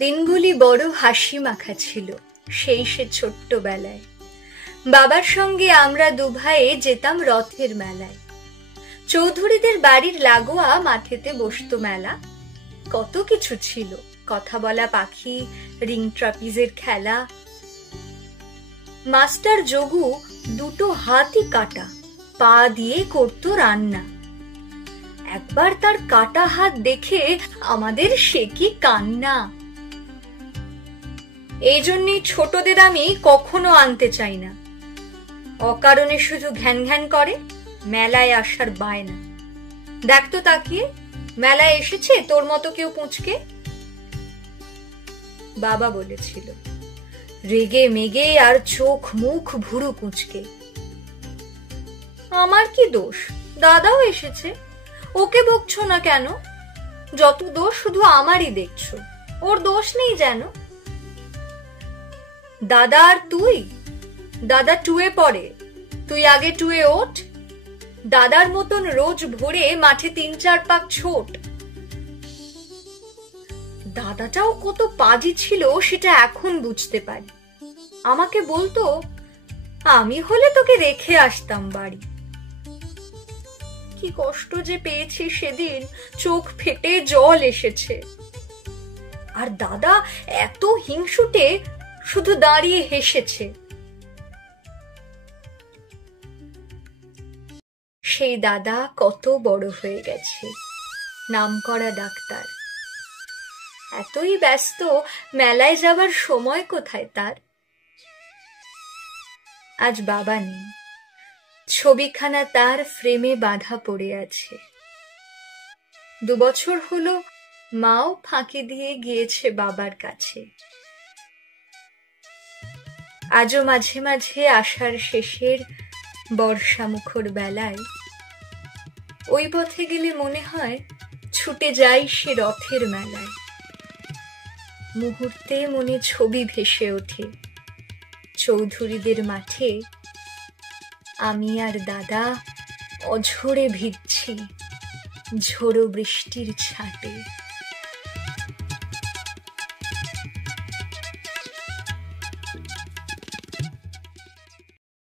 দিনগুলি বড় হাসি মাখা ছিল সেই সে ছোট্টবেলায়। বাবার সঙ্গে আমরা দুভাইয়ে যেতাম রথের মেলায়। চৌধুরীদের বাড়ির লাগোয়া মাঠেতে বসতো মেলা। কত কিছু ছিল, কথা বলা পাখি, রিং ট্রাপিজের খেলা। মাস্টার যোগু দুটো হাতই কাটা, পা দিয়ে করতো রান্না। একবার তার কাটা হাত দেখে আমাদের সে কি কান্না। এই জন্যই ছোটদের আমি কখনো আনতে চাই না। অকারণে শুধু ঘ্যান ঘ্যান করে, মেলায় আসার বায়না। দেখতো তাকিয়ে, মেলায় এসেছে তোর মতো কেউ পুঁচকে? বাবা বলেছিল, রেগে মেগে আর চোখ মুখ ভুরু কুঁচকে। আমার কি দোষ? দাদাও এসেছে, ওকে বকছো না কেন? যত দোষ শুধু আমারই দেখছো, ওর দোষ নেই যেন। দাদা আর তুই? দাদা টুয়ে পড়ে, তুই আগে টুয়ে ওঠ। দাদার মতন রোজ ভোরে মাঠে 3-4 পাক ছোট। দাদাটাও কত পাজি ছিল সেটা এখন বুঝতে পারি। আমাকে বলতো, আমি হলে তোকে রেখে আসতাম বাড়ি। কি কষ্ট যে পেয়েছি সেদিন, চোখ ফেটে জল এসেছে। আর দাদা এত হিংসুটে, শুধু দাঁড়িয়ে হেসেছে। সেই দাদা কত বড় হয়ে গেছে, নামকরা ডাক্তার। এতই ব্যস্ত, মেলায় যাবার সময় কোথায় তার। আজ বাবা নেই, ছবিখানা তার ফ্রেমে বাঁধা পড়ে আছে। 2 বছর হলো মাও ফাঁকি দিয়ে গিয়েছে বাবার কাছে। আজও মাঝে মাঝে আষাঢ় শেষের বর্ষা মুখর বেলায় ওই পথে গেলে মনে হয় ছুটে যাই সে রথের মেলায়। মুহূর্তে মনে ছবি ভেসে ওঠে, চৌধুরীদের মাঠে আমি আর দাদা অঝরে ভিজছি ঝোড়ো বৃষ্টির ছাটে।